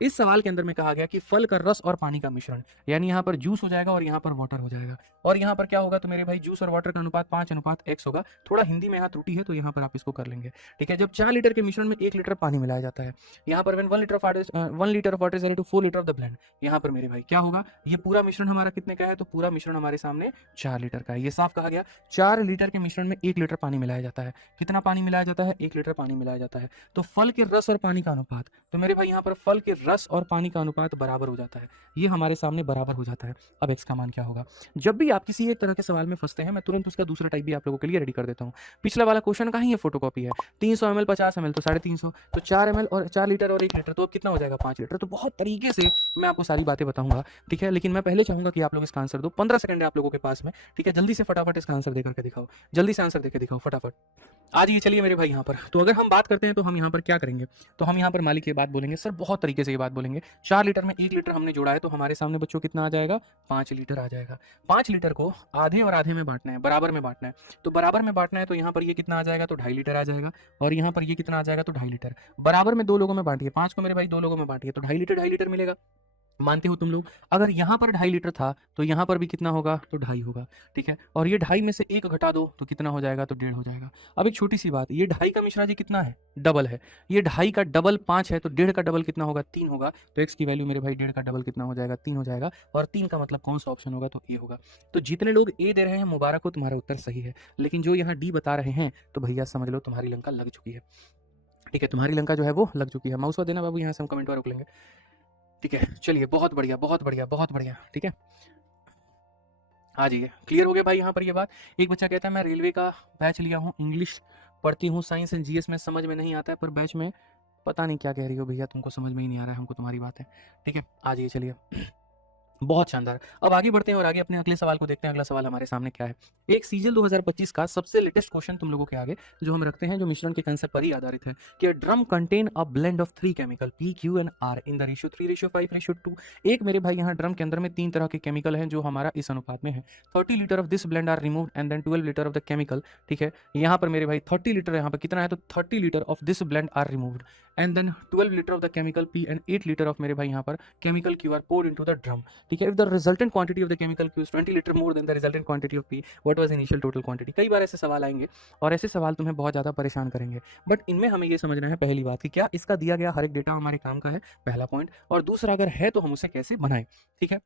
इस सवाल के अंदर में कहा गया कि फल का रस और पानी का मिश्रण, यानी यहाँ पर जूस हो जाएगा और यहाँ पर वाटर हो जाएगा, और यहाँ पर क्या होगा तो मेरे भाई जूस और वाटर का अनुपात 5:x होगा। थोड़ा हिंदी में यहाँ त्रुटि है तो यहाँ पर आप इसको कर लेंगे, ठीक है। जब 4 लीटर के मिश्रण में 1 लीटर पानी मिलाया जाता है, यहाँ पर 1 litre of water is 4 litre of the blend, यहाँ पर मेरे भाई क्या होगा, ये पूरा मिश्रण हमारा कितने का है, तो पूरा मिश्रण हमारे सामने 4 लीटर का है। ये साफ कहा गया 4 लीटर के मिश्रण में 1 लीटर पानी मिलाया जाता है। कितना पानी मिलाया जाता है, 1 लीटर पानी मिलाया जाता है। तो फल के रस और पानी का अनुपात, तो मेरे भाई यहाँ पर फल के रस और पानी का अनुपात बराबर हो जाता है, ये हमारे सामने बराबर हो जाता है। अब x का मान क्या होगा। जब भी आप किसी एक तरह के सवाल में फंसते हैं, मैं तुरंत उसका दूसरा टाइप भी आप लोगों के लिए रेडी कर देता हूँ। पिछला वाला क्वेश्चन का ही ये फोटोकॉपी है। 300 ml 50 ml तो 350, तो 4 ml और 4 लीटर और 1 लीटर, तो अब कितना हो जाएगा 5 लीटर। तो बहुत तरीके से मैं आपको सारी बातें बताऊंगा, ठीक है। लेकिन मैं पहले चाहूंगा कि आप लोग इसका आंसर दो। 15 सेकंड है आप लोगों के पास में, ठीक है। जल्दी से फटाफट इसका आंसर देकर के दिखाओ, जल्दी से आंसर देकर दिखाओ फटाफट। आज ये चलिए मेरे भाई यहाँ पर, तो अगर हम बात करते हैं तो हम यहाँ पर क्या करेंगे, तो हम यहाँ पर मालिक ये बात बोलेंगे, सर बहुत तरीके से ये बात बोलेंगे। 4 लीटर में 1 लीटर हमने जोड़ा है, तो हमारे सामने बच्चों कितना आ जाएगा, 5 लीटर आ जाएगा। 5 लीटर को आधे और आधे में बांटना है, बराबर में बांटना है। तो बराबर में बांटना है तो यहाँ पर ये कितना आ जाएगा, तो 2.5 लीटर आ जाएगा, और यहाँ पर ये कितना आ जाएगा, तो 2.5 लीटर। बराबर में 2 लोगों में बांटिए, 5 को मेरे भाई 2 लोगों में बांटिए, तो 2.5 लीटर मिलेगा। मानते हो तुम लोग। अगर यहाँ पर 2.5 लीटर था तो यहाँ पर भी कितना होगा, तो 2.5 होगा, ठीक है। और ये 2.5 में से 1 घटा दो तो कितना हो जाएगा, तो 1.5 हो जाएगा। अब एक छोटी सी बात, ये 2.5 का मिश्रा जी कितना है, डबल है। ये 2.5 का डबल 5 है, तो 1.5 का डबल कितना होगा, 3 होगा। तो x की वैल्यू मेरे भाई 1.5 का डबल कितना हो जाएगा, 3 हो जाएगा। और 3 का मतलब कौन सा ऑप्शन होगा, तो ए होगा। तो जितने लोग ए दे रहे हैं मुबारक हो, तुम्हारा उत्तर सही है। लेकिन जो यहाँ डी बता रहे हैं तो भैया समझ लो तुम्हारी लंका लग चुकी है, ठीक है। तुम्हारी लंका जो है वो लग चुकी है। माउस देना बाबू, यहाँ से हम कमेंट रोक लेंगे, ठीक है। चलिए बहुत बढ़िया बहुत बढ़िया बहुत बढ़िया, ठीक है। आ जाइए, क्लियर हो गया भाई यहाँ पर ये बात। एक बच्चा कहता है मैं रेलवे का बैच लिया हूँ, इंग्लिश पढ़ती हूँ, साइंस एंड जीएस में समझ में नहीं आता है, पर बैच में पता नहीं क्या कह रही हो भैया, तुमको समझ में ही नहीं आ रहा है हमको तुम्हारी बात है, ठीक है। आ जाइए चलिए, बहुत शानदार। अब आगे बढ़ते हैं और आगे अपने अगले सवाल को देखते हैं। अगला सवाल हमारे सामने क्या है, एक सीजल 2025 का सबसे लेटेस्ट क्वेश्चन तुम लोगों के आगे जो हम रखते हैं, जो मिश्रण के कंसेप्ट पर ही आधारित है, कि drum contain a blend of 3 chemical P Q and R in the ratio 3:5:2। एक मेरे भाई यहाँ ड्रम के अंदर में 3 तरह के केमिकल हैं जो हमारा इस अनुपात में है। 30 litre of this blend are removed and then 12 litre of the chemical, ठीक है। यहाँ पर मेरे भाई 30 लीटर, यहाँ पर कितना है, तो 30 litre of this blend are removed and then 12 litre of the chemical P and 8 litre of मेरे भाई यहाँ पर chemical Q are poured into the drum, ठीक है। If the resultant quantity of the chemical Q is 20 litre more than the resultant quantity of P, what was initial total quantity. कई बार ऐसे सवाल आएंगे और ऐसे सवाल तुम्हें बहुत ज़्यादा परेशान करेंगे, बट इनमें हमें ये समझना है पहली बात कि क्या इसका दिया गया हर एक डेटा हमारे काम का है, पहला पॉइंट। और दूसरा, अगर है तो हम उसे कैसे बनाएं, ठीक है।